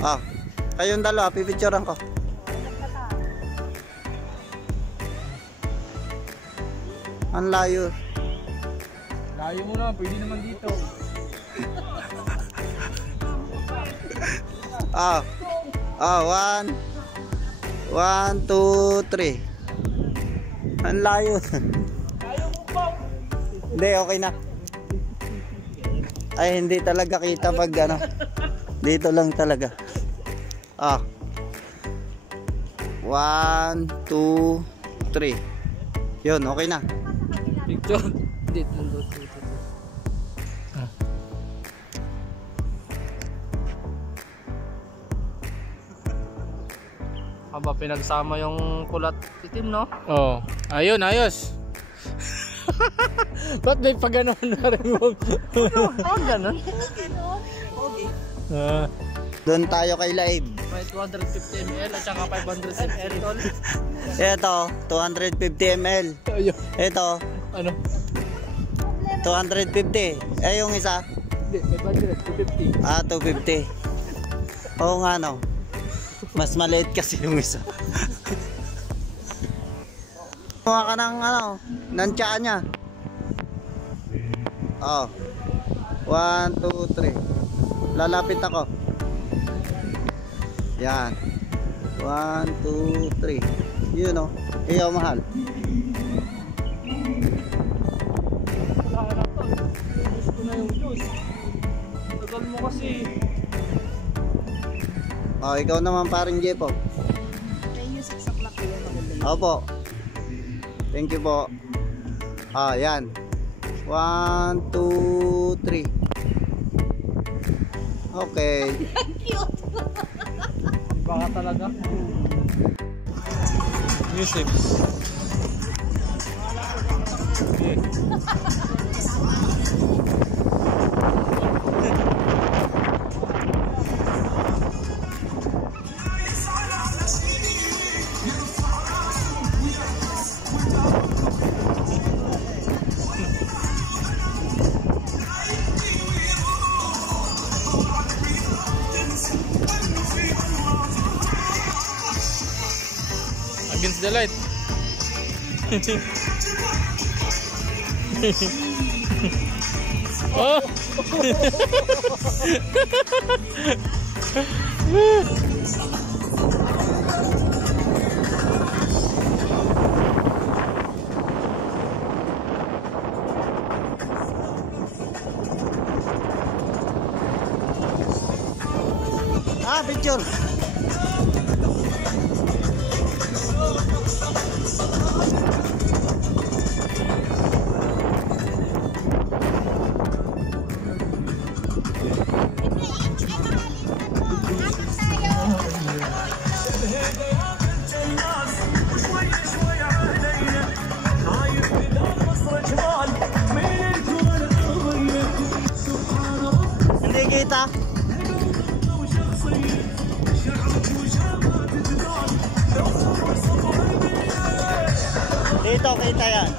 Ah, kayong dalawa, pipicturean ko. Ang layo. Layo mo na, pwede naman dito. Ah, 1, 2, 3. Ang layo. Layo mo pa. Hindi, okay na. Ay, hindi talaga kita pag ano. Dito lang talaga. Ah. 1, 2, 3. Yun, okay na. Picture. Dito. Aba, pinagsama yung kulat itim, no? Oo. Ayun, ayos. Ba't may pag-ganon na rin mo? Ano? Ganon? Doon tayo kay live. May 250 ml at saka 500 ml, tol. Ito, 250 ml. Ito, Ano? 250. Eh, yung isa? Hindi, 500, 250. Ah, 250. Oo nga, no. Mas maliit kasi yung isa. Kuha ka ng ano, ng tsaa niya. Oh. 1, 2, 3. Lalapit ako. Yan. 1, 2, 3. Yun, no. Ikaw, mahal. Gusto ko na yung juice. Tagal mo kasi. Oh, ikaw naman paring Jepo. May 6 o'clock yun. Opo. Thank you po. Ah, yan. 1, 2, 3. Okay. Cute. Iba ka talaga. Music. Okay. Against the light. Oh. Ah, picture. Hindi kita. Dito kita yan.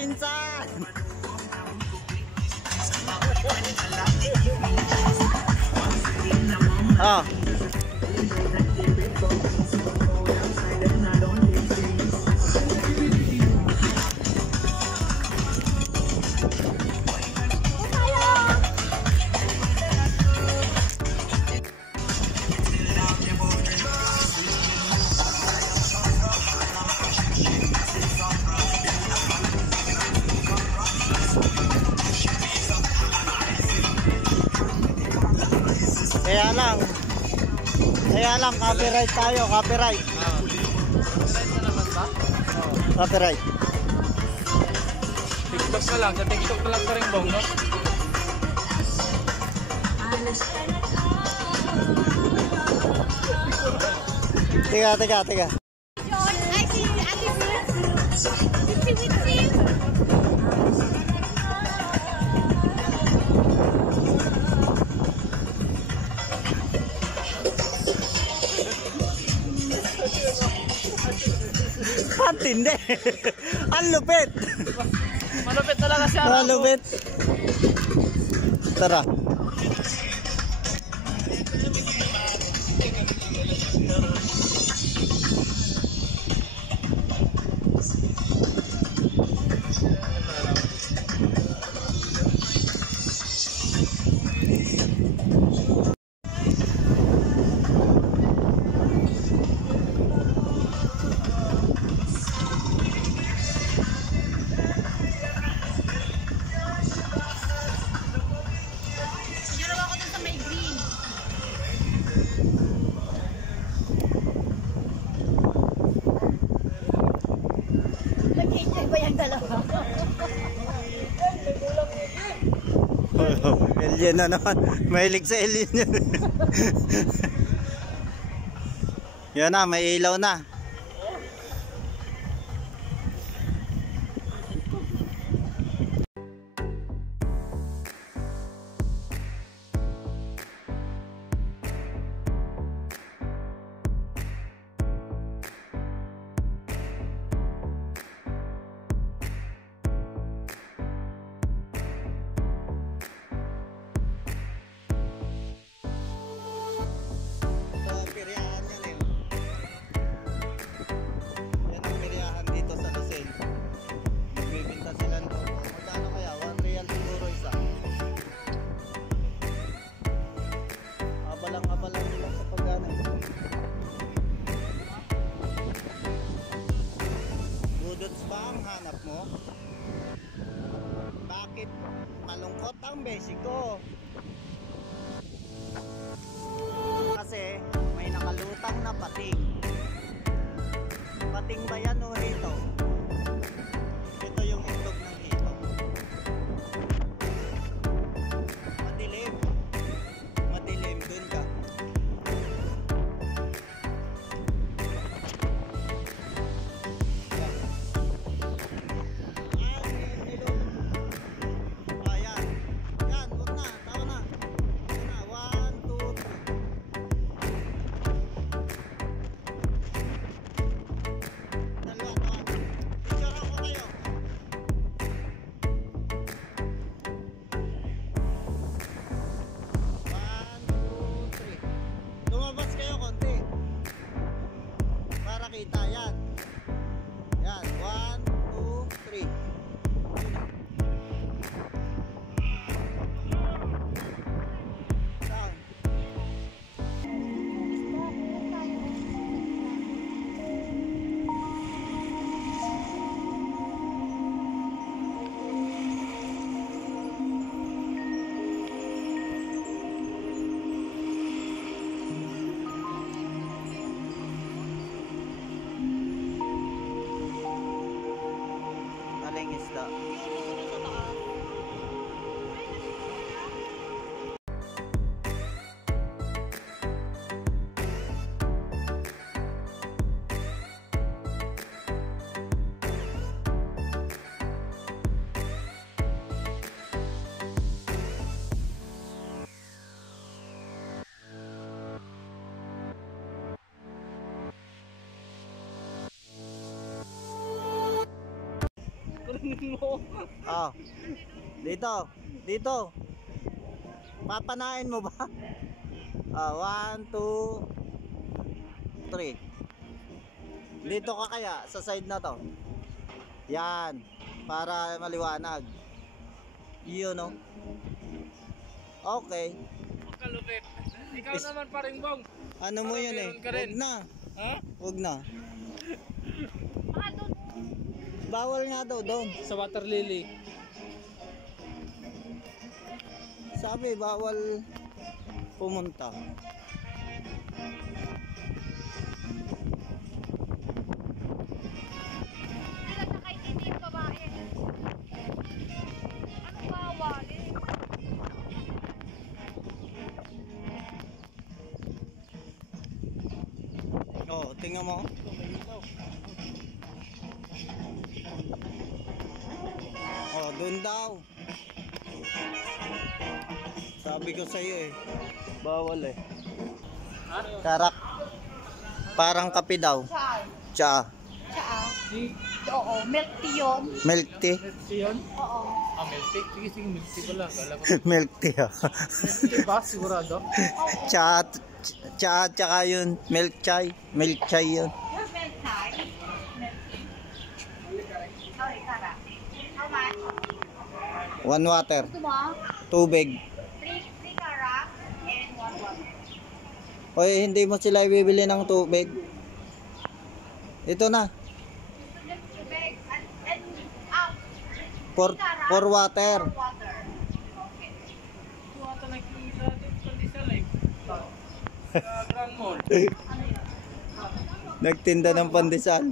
Shinsan! Oh. Kaya lang, copyright tayo, copyright. Copyright na naman ba? Copyright. TikTok na lang, sa TikTok na lang ka rin bong, no? Tiga. George, I see Ate Witsi. Tindi. Ang lupit. Malupit talaga siya. Malupit. Tara. Alien na naman. Mahilig sa alien yun. Yan na, may ilaw na. Abalang nila sa pagana. Budots ba ang hanap mo? Bakit malungkot ang basic ko? Kasi may nakalutang na pating. Pating ba yan o hito? Ito yung itlog ng hito. Madilim. Madilim, dun ka. Oh. Dito. Papanain mo ba? 1, 2, 3. Dito ka kaya sa side na to. Yan, para maliwanag. Yun, no? Okay. Kalupit. Ikaw naman paring bong. Ano mo yun eh? Meron ka rin. Huwag na. Ha? Huwag na. Baka doon. Bawal nga daw doon. Sa water lily. Sabi, bawal pumunta. Nila sa kay Titi yung babae. Anong bawal eh? Oh, tingnan mo. Oh, doon daw. Sabi ko sa iyo eh. Bawal eh. Karak. Parang kape daw. Saan? Tsa. Oo, milk tea yun. Milk tea. Yun? Oo. Ah, milk tea. Sige, milk tea pala. Kala ko. Milk tea. ah. Milk tea ba? Sigurado? Tsa. Tsa tsaka yun. Milk chai. Milk chai yun. Your milk chai? Milk tea. Sorry, Kara. How much? 1 water. Gusto mo? Tubig. 3 Kara and 1 water. Oy, hindi mo sila ibibili ng tubig. Ito na. Tubig and 4 water. 4 water. Okay. Ito nakikita dito sa diesel eh. Sa Grand Mall. Ano yun? Nagtinda ng pandesal.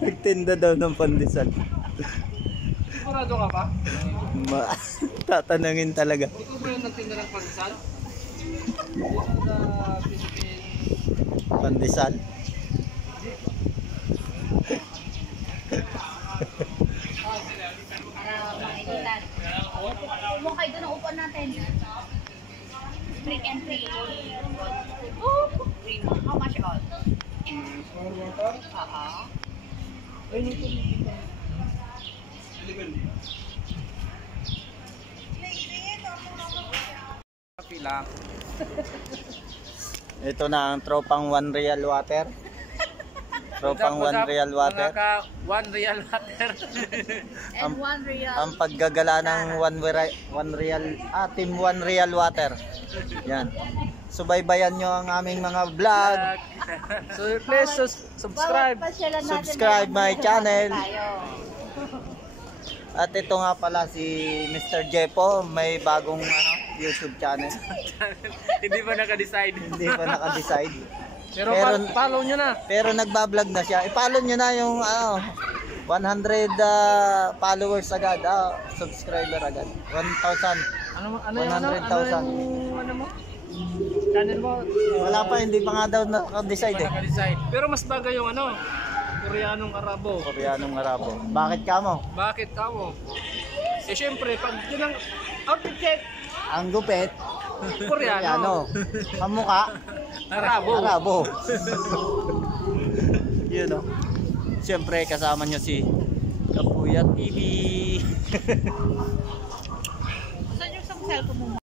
Nagtinda daw ng pandesal. Sigurado ka ba? Tatanungin talaga. Ikaw ba yung nagtinda ng pansal? Dito sa Philippine. Pandesal. Makikitan. Huwag kayo doon ang upuan natin. 3 and 3. How much all? Kapila. Ito na ang tropang 1 real water. Tropang 1 real water. Mga ka 1 real water. And 1 real. Ang paggagala ng 1 real, team 1 real water. Yan. Subaybayan nyo ang aming mga vlog. So please subscribe. Subscribe my channel. At ito nga pala si Mr. Jepo, may bagong YouTube channel. Hindi pa naka-decide. Hindi pa naka-decide. Pero follow nyo na. Pero nagbablog na siya. I-follow nyo na yung 100 followers agad. Subscriber agad. 1,000. Ano 100,000. Ano mo? Channel mo? Wala pa, hindi pa nga daw naka-decide eh. Naka-decide. Pero mas bagay yung Koreanong Arabo. Koreanong Arabo. Bakit ka mo? Bakit mo? Eh syempre, pag yun ang outfit check, Ang gupit, Koreano. Ang mukha, Arabo. Arabo. Yun o. Siyempre, kasama nyo si Kapuya TV. Saan yung isang cellphone mo?